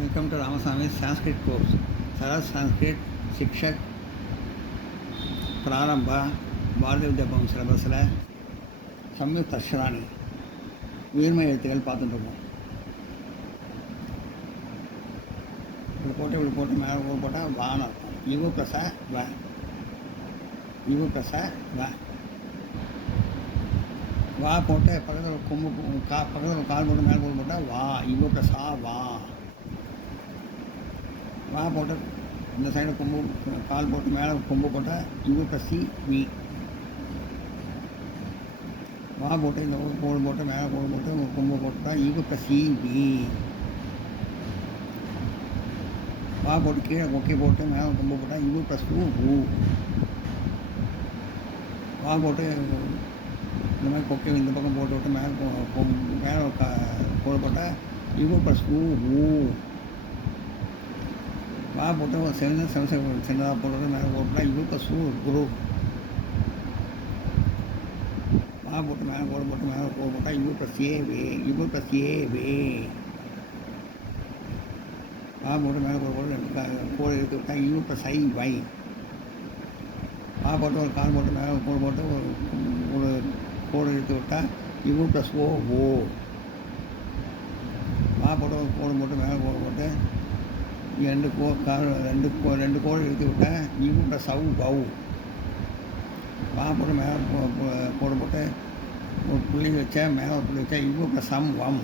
Welcome to Ramasamy Sanskrit course. சரஸ் சான்ஸ்கிரிட் சிக்ஷக் பிராரம்பா பாரதிய வித்யாபவன் சிலபஸில் சம்யுக்த அக்ஷராணி உயிர்மை எழுத்துக்கள் பார்த்துட்டுருக்கோம். இப்படி போட்டு மேலே போட்டால் வான்னு இருக்கும். இவு ப்ளஸ வ, இவு ப்ளஸ வ, வா போட்டு பக்கத்தில் கொம்பு பக்கத்தில் கால் போட்டு மேலே போட்டால் வா, இவு ப்ளஸா வா. வா போட்டு இந்த சைடு கொம்பு கால் போட்டு மேலே கொம்பு போட்டால் இவு ப்ளஸ் வி. வா போட்டு இந்த கோடு போட்டு மேலே கோடு போட்டு கொம்பு போட்டால் இவு ப்ளஸ் வி. வா போட்டு கீழே கொக்கி போட்டு மேலே கொம்பு போட்டால் இவு ப்ளஸ் ஊ. வா போட்டு இந்த மாதிரி கொக்கி இந்த பக்கம் போட்டு விட்டு மேலே கோடு போட்டால் இவு ப்ளஸ் ஊ. வா போட்டு சின்னதாக போடுறது மேலே போட்டால் இவு ப்ளஸ் குரு. வா போட்டு மேலே கோடு போட்டு மேலே கோடு போட்டால் இவு ப்ளஸ் வே, இவு ப்ளஸ் வே. வா போட்டு மேலே கோடு போட்டு கோடு எடுத்து விட்டால் இவு ப்ளஸ் வை. வா போட்டு ஒரு கால் போட்டு மேலே கோடு போட்டு ஒரு கோடு எடுத்து விட்டால் இவு ப்ளஸ் ஓ. வா போட்டு ஒரு கோடு போட்டு மேலே கோடு போட்டு ரெண்டு கோடு எடுத்து விட்டால் இவு ப்ளஸ் வவு. வா போட்டு மேலே கோடு போட்டு ஒரு புள்ளி வச்சா மேலே ஒரு புள்ளி வச்சா இவு ப்ளஸ் வம்.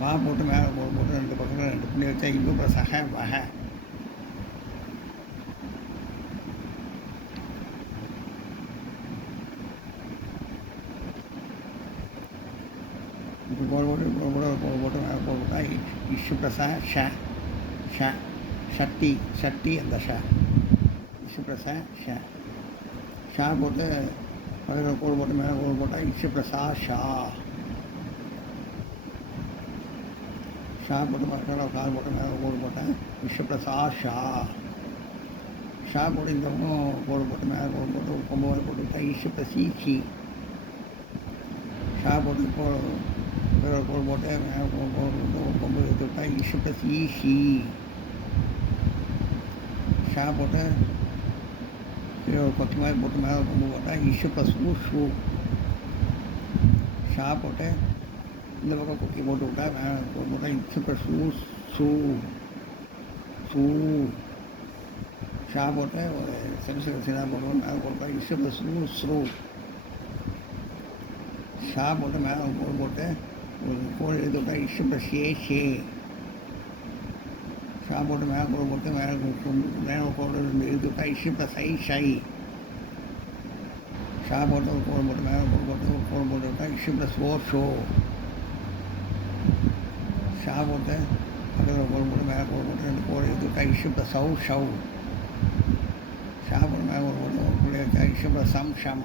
வா போட்டு மேலே கோடு போட்டு ரெண்டு பக்கத்தில் ரெண்டு புள்ளி வச்சா இவு ப்ளஸ் வக. இப்போ கோடு போட்டு மேலே கோடு போட்டால் இஷு ப்ளஸ் ஷ, சக்தி அந்த ஷ, இஷு ப்ளஸ் ஷா போட்டு பக்கத்தில் கோடு போட்டு மேலே கோடு போட்டால் இஷு ப்ளஸ் ஷா. ஷா போட்டு பக்கத்தில் கால் போட்டு மேலே கோடு போட்டால் இஷு ப்ளஸ் ஷா. ஷா போட்டு இந்த பக்கம் கோடு போட்டு மேலே கோடு போட்டு ஒரு கொம்பு வரை போட்டு விட்டால் இஷு ப்ளஸ் ஷி. ஷா போட்டு கோடு போட்டு மேலே கோடு போட்டு ஒரு கொம்பு எடுத்து விட்டால் இஷு ப்ளஸ் ஷி. ஷா போட்டு ஒரு கொத்தி மாதிரி போட்டு மேலே கொம்பு போட்டால் இஷு ப்ளஸ் ஷூ. ஷா போட்டு இந்த பக்கம் கொக்கி போட்டு விட்டால் மேலே கொண்டு போட்டால் இஷு ப்ளஸ் ஷூ. ஷா போட்டு ஒரு சின்ன போட்டு மேலே போட்டால் இஷு ப்ளஸ் ஸ்ரூ. ஷா போட்டு மேலே கோடு போட்டு ஒரு கோடு எடுத்து விட்டால் இஷு ப்ளஸ் ஷே. ஷா போட்டு மேலே கோடு போட்டு மேலே கோடு எடுத்து விட்டால் இஷு ப்ளஸ் ஷை. ஷா போட்டு ஒரு கோடு போட்டு மேலே கோடு போட்டு ஒரு கோடு போட்டு விட்டால் இஷு ப்ளஸ் ஷோ. ஷா போட்டு பக்கத்தில் கோடு போட்டு மேலே கோடு போட்டு ரெண்டு கோடு எடுத்து விட்டால் இஷு ப்ளஸ் ஷவ். ஷா போட்டு மேலே கோடு போட்டு ஒரு புள்ளி வச்சா இஷு ப்ளஸ் ஷம்.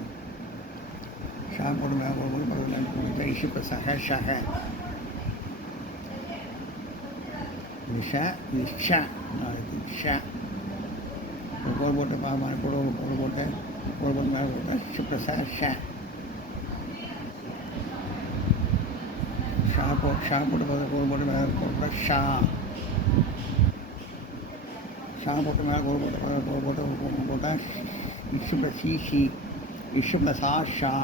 ஷா போட்டு மேலே கோடு போட்டு பக்கத்தில் இஷு ப்ளஸ் ஷக. இது ஷ ஒரு கோடு போட்டு பாமான கோடு போட்டு மேலே போட்டால் இஷு ப்ளஸ் ஷா போட்டு கோடு போட்டு மேலே போட்டு ஷா. ஷா போட்டு மேலே கோடு போட்டு போட்டால் இஷு ப்ளஸ் ஷி. இஷு ப்ளஸ் ஷா.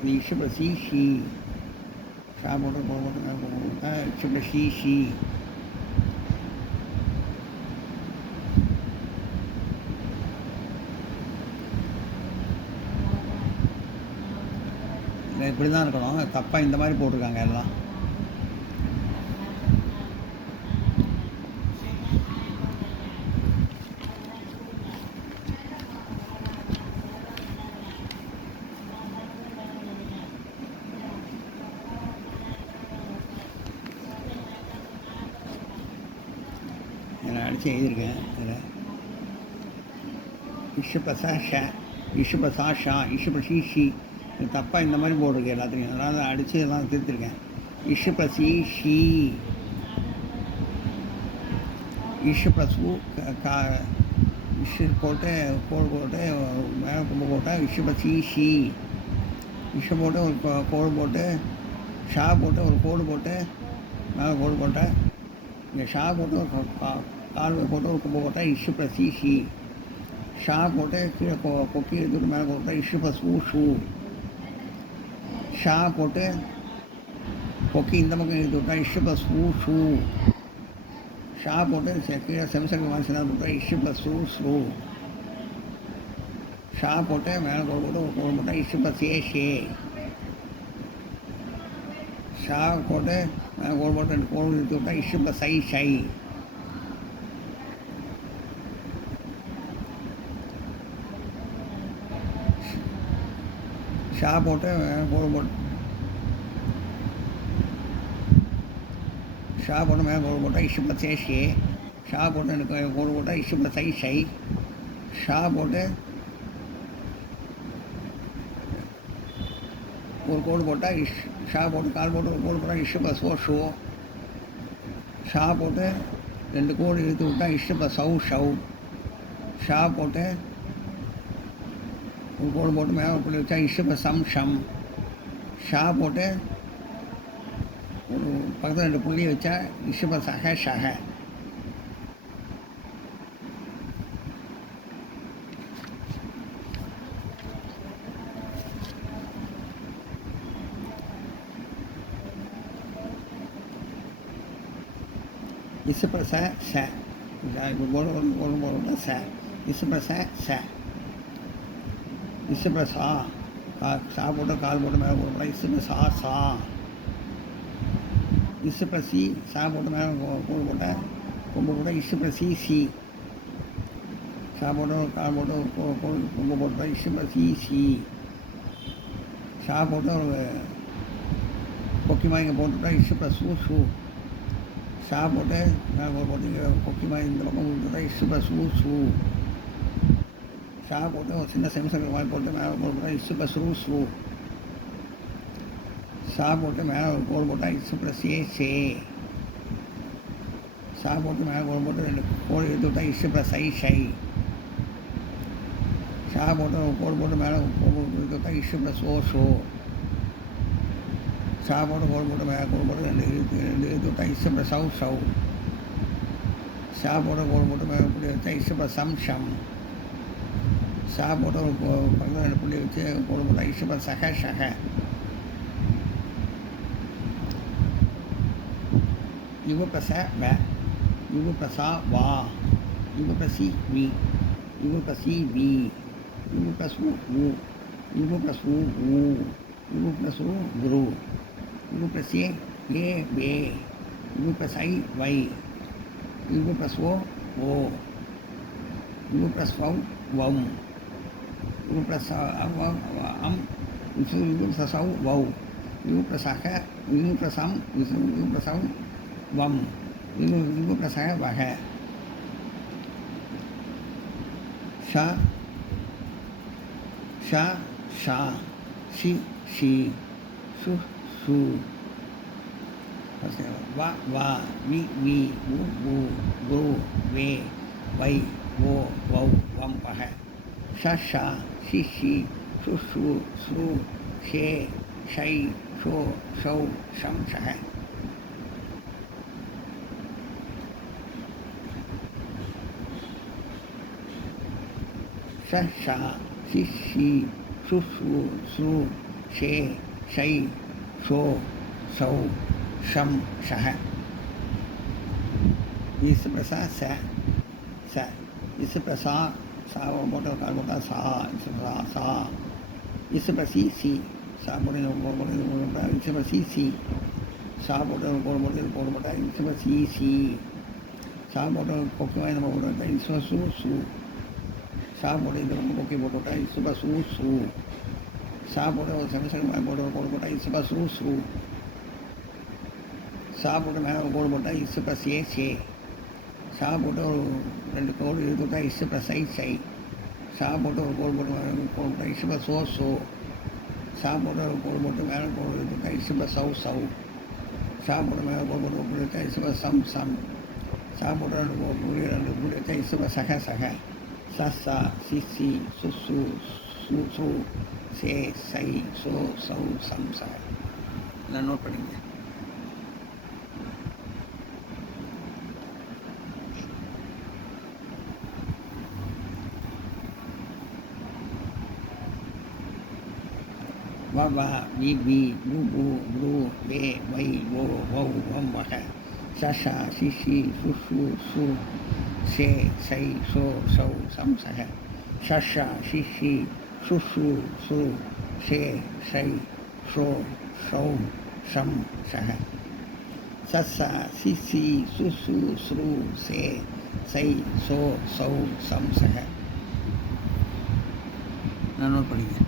இது இஷு ப்ளஸ் ஷி. ஷா போட்டு கோடு போட்டு மேலே கோடு போட்டால் இஷு ப்ளஸ் ஷி. இப்படி தான் இருக்கணும். தப்பாக இந்த மாதிரி போட்டிருக்காங்க எல்லாம். நான் அடித்து எழுதியிருக்கேன். இதில் இஷு ப்ளஸ் ஷ, இஷு ப்ளஸ் ஷா, இஷு ப்ளஸ் ஷி. தப்பாக இந்த மாதிரி போட்டிருக்கு எல்லாத்துலையும். அதனால் அடித்து எல்லாம் திருத்திருக்கேன். இஷு ப்ளஸ் ஷி, இஷு ப்ளஸ் இஷு போட்டு கோடு போட்டு மேலே கொம்பு போட்டால் இஷு ப்ளஸ் ஷி. இஷு போட்டு ஒரு கோடு போட்டு ஷா போட்டு ஒரு கோடு போட்டு மேலே கோடு போட்டால் இங்கே ஷா போட்டு கால் போட்டு கும்பை போட்டால் இஷு ப்ளஸ் சி. ஷா போட்டு கீழே கொக்கி எடுத்துட்டு மேலே போட்டால் இஷு ப்ளஸ் ஷூ. ஷா போட்டு கொக்கி இந்த பக்கம் எடுத்து விட்டா இஷு ப்ளஸ் ஷூ. ஷா போட்டு கீழே செமிசங்க வாசினா போட்டால் இஷு ப்ளஸ் ஷூ. ஷா போட்டு மேலே போட்டு போட்டால் இஷு ப்ளஸ் ஷே. ஷா போட்டு மேலே போட்டு 2 கோடு எடுத்து விட்டால் இஷு ப்ளஸ் ஷை. ஷா போட்டு கோடு போட்டு ஷா போட்டு மேலே கோடு போட்டால் இஷு ப்ளஸ் ஷே. ஷா போட்டு எனக்கு கோடு போட்டால் இஷு ப்ளஸ் ஷை. ஷா போட்டு ஒரு கோடு போட்டால் ஷா போட்டு கால் போட்டு ஒரு கோடு போட்டால் இஷு ப்ளஸ் ஷூ. ஷா போட்டு 2 கோடு இழுத்து விட்டால் இஷு ப்ளஸ் ஷவ். ஷா போட்டு ஒரு கோடு போட்டு மேலே புள்ளி வச்சா இஷு ப்ளஸ் ஷம். ஷா போட்டு ஒரு பக்கத்தில் 2 புள்ளி வச்சா இஷு ப்ளஸ் ஷஹ. இசு ப்ளஸ் ச. போட்டு ச. இசு ப்ளஸ் ச. இசு ப்ளஸ் சா போட்டு கால் போட்டு மேலே போட்டு இசு ப்ளஸ் சா. இசு ப்ளஸ் சி. சா போட்டு மேலே கோடு போட்டால் கொம்பு போட்டால் இசு ப்ளஸ் சி. சா போட்டு கால் போட்டு கொம்பு போட்டால் இசு ப்ளஸ் சி. ஷா போட்டு ஒரு கொக்கி மாதிரி இங்கே போட்டுவிட்டா இசு ப்ளஸ் ஷூ. ஷா போட்டு மேலே போட்டு கொக்கி மாதிரி இந்த பக்கம் போட்டுவிட்டா இசு ப்ளஸ் ஷூ. ஷா போட்டு ஒரு சின்ன செமிசங்கர் மாதிரி போட்டு மேலே போட்டால் இசு ப்ளஸ் ஷூ. ஷா போட்டு மேலே ஒரு கோடு போட்டால் இசு ப்ளஸ் ஷே. ஷா போட்டு மேலே கோடு போட்டு 2 கோடு எடுத்து விட்டால் இசு ப்ளஸ் ஷை. ஷா போட்டு ஒரு கோடு போட்டு மேலே கோடு எடுத்து விட்டால் இசு ப்ளஸ் ஷோ. ஷா போட்டு கோடு போட்டு மேலே கோடு போட்டு 2 எடுத்து விட்டால் இசு ப்ளஸ் ஷவ். ஷா போட்டு கோடு போட்டு மேலே புள்ளி வச்சா இசு ப்ளஸ் ஷம். ஷா போட்டு ஒரு பக்கத்தில் 2 புள்ளி வச்சு கோடு போட்டால் இசு ப்ளஸ் ஷஹ. யுவ ப்ளஸ் வ. யுவ ப்ளஸ் வா. யுவ ப்ளஸ் வி. யுவ ப்ளஸ் வி. யுவ ப்ளஸ் உ. யுவ ப்ளஸ் உ. யுவ ப்ளஸ் குரு. யுவ ப்ளஸ் ஏ வே. யுவ ப்ளஸ் வை. யுவ ப்ளஸ் ஓ. யுவ ப்ளஸ் வம். யுவ ப்ளஸ் அம். யுவ ப்ளஸ் வௌ. யுவ ப்ளஸ் யுவ ப்ளஸ் யுவ ப்ளஸ் வம். யுவ ப்ளஸ் வக. ஷா ஷா ஷா. ஷி ஷி. சு சு. வா வி உ குரு வே வை வௌ வம் வக. ஷ ஷா ஷி ஷி. சு சு ஷே ஷை ஷோ ஷௌ ஷம் ஷஹ. ஷ ஷா ஷி ஷி. சு சு ஷே ஷை ஷோ ஷௌ ஷம் ஷஹ. இசு ப்ளஸ் ச. இசு ப்ளஸ் சா போட்டு கால் போட்டால் சா. இசு ப்ளஸ் சா. இசு ப்ளஸ் சி. சா போட்டு இசு ப்ளஸ் சி. சா போட்டு கோடு போட்டால் இசு ப்ளஸ் சி. சா போட்டு கொக்கி வாங்கி நம்ம போட்டு இசு ப்ளஸ் ஷூ. சா போட்டு இந்த பக்கம் கொக்கி போட்டு விட்டால் இசு ப்ளஸ் ஷூ. சா போட்டு ஒரு செமிசங்கர் மாதிரி போட்டு கோடு போட்டால் இசு ப்ளஸ் ஷூ. சா போட்டு மேலே ஒரு கோடு போட்டால் இசு ப்ளஸ் ஷே. ஷா போட்டு ஒரு 2 கோடு இழுத்து விட்டால் இசு ப்ளஸ் ஷை. ஷா போட்டு ஒரு கோடு போட்டால் இசு ப்ளஸ் ஷோ. ஷா போட்டு ஒரு கோடு போட்டு மேலே கோடு இழுத்து விட்டால் இசு ப்ளஸ் ஷவ். ஷா போட்டு மேலே கோடு போட்டு புள்ளி வச்சா இசு ப்ளஸ் சம். ஷா போட்டு 2 புள்ளி வச்சா இசு ப்ளஸ் சஹ. ச சி சு சு சே சை சோ சௌ சம் சஹ. நான் நோட் பண்ணிங்க. வ வ வி வி வு வு வ்ரு வே வை வோ வௌ வம் வக ச ச சி சி சு சு சு சே சை சோ சௌ சம் சக ஷ ஷ ஷி ஷி சு சு சு சே சை சோ சௌ சம் சக ச ச சி சி சு சு ஸ்ரு சே சை சோ சௌ சம் சக. நான் நோட் பண்ணிங்க.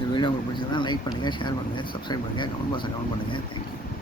இந்த வீடியோ உங்களுக்கு பிடிச்சதுன்னா லைக் பண்ணுங்கள், ஷேர் பண்ணுங்கள், சப்ஸ்கிரைப் பண்ணுங்கள், கமெண்ட் பாக்ஸில் கமெண்ட் பண்ணுங்கள். தேங்க்யூ.